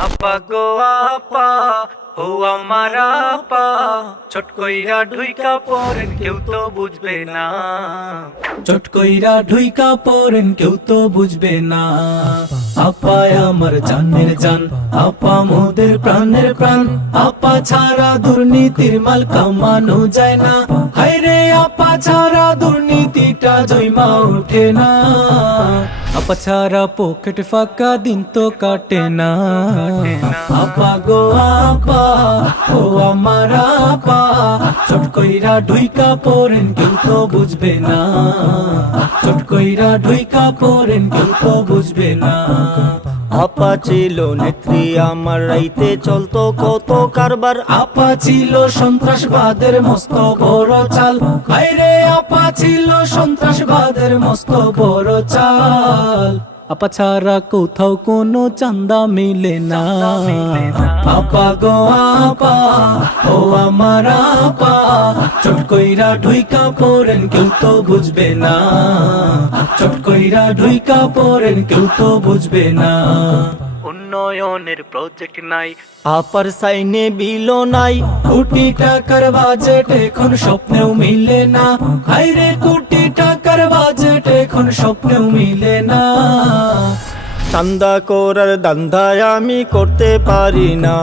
আপা গো আপা, ও আমার আপা, চট কইরা ঢুইকা পড়েন কেউ তো বুঝবে না। চট কইরা ঢুইকা পড়েন কেউ তো বুঝবে না। আপা আমার জানের জান, আপা মোদের প্রাণের প্রাণ। আপা ছাড়া দুর্নীতির মাল কামানো যায় না। হায়রে আপা ছাড়া দুর্নীতিটা জৈমা ওঠে না। আপা ছাড়া পকেট ফাঁকা দিন তো কাটে না। আপা গো আপা, ও আমার আপা, চট কইরা ঢুইকা পড়েন কেউ তো বুঝবে না। চট কইরা ঢুইকা পড়েন কেউ তো বুঝবে না। আপা ছিল নেত্রী আমার, রাইতে চলতো কত কারবার। আপা ছিল সন্ত্রাসবাদের মস্ত বড় চাল। হায়রে আপা ছিল সন্ত্রাসবাদের মস্ত বড় চাল। আপা ছাড়া কোথাও কোনো চান্দা মিলে না। আপা গো আপা, ও আমার আপা, চট কইরা ঢুইকা পড়েন কেউ তো বুঝবে না। চট কইরা ঢুইকা পড়েন কেউ তো বুঝবে না। উন্নয়নের প্রজেক্ট নাই, আপার সাইনে বিলো নাই। কোটি টাকার বাজেট এখন স্বপ্নেও মিলে না। হায়রে কোটি টাকার বাজেট এখন স্বপ্নেও মিলে না। চান্দা করার দান্দায় আমি করতে পারি না।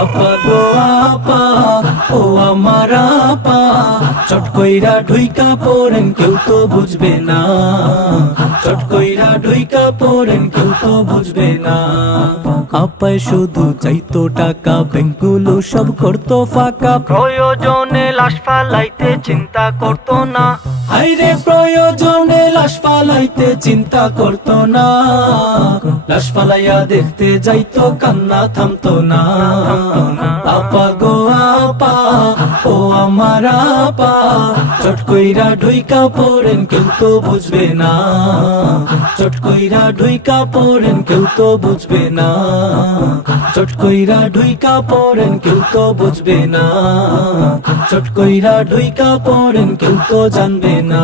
আপা গো আপা, ও আমার আপা, চট কইরা ঢুইকা পড়েন কেউ তো বুঝবে না। চট কইরা ঢুইকা পড়েন কেউ তো বুঝবে না। আপায় শুধু চাইতো টাকা, ব্যাংকগুলো সব করতো ফাঁকা। প্রয়োজনে লাশ ফালাইতে চিন্তা করতো না। হায়রে প্রয়োজনে লাশ ফালাইতে চিন্তা করতো না। লাশ ফালাইয়া দেখতে যাইতো, কান্না থামতো না। আপা গো আপা, ও আমার আপা, চট কইরা ঢুইকা পড়েন কেউ তো বুঝবে না। চট কইরা ঢুইকা পড়েন কেউ তো বুঝবে না। চট কইরা ঢুইকা পড়েন কেউ তো বুঝবে না। চট কইরা ঢুইকা পড়েন কেউ তো জানবে না।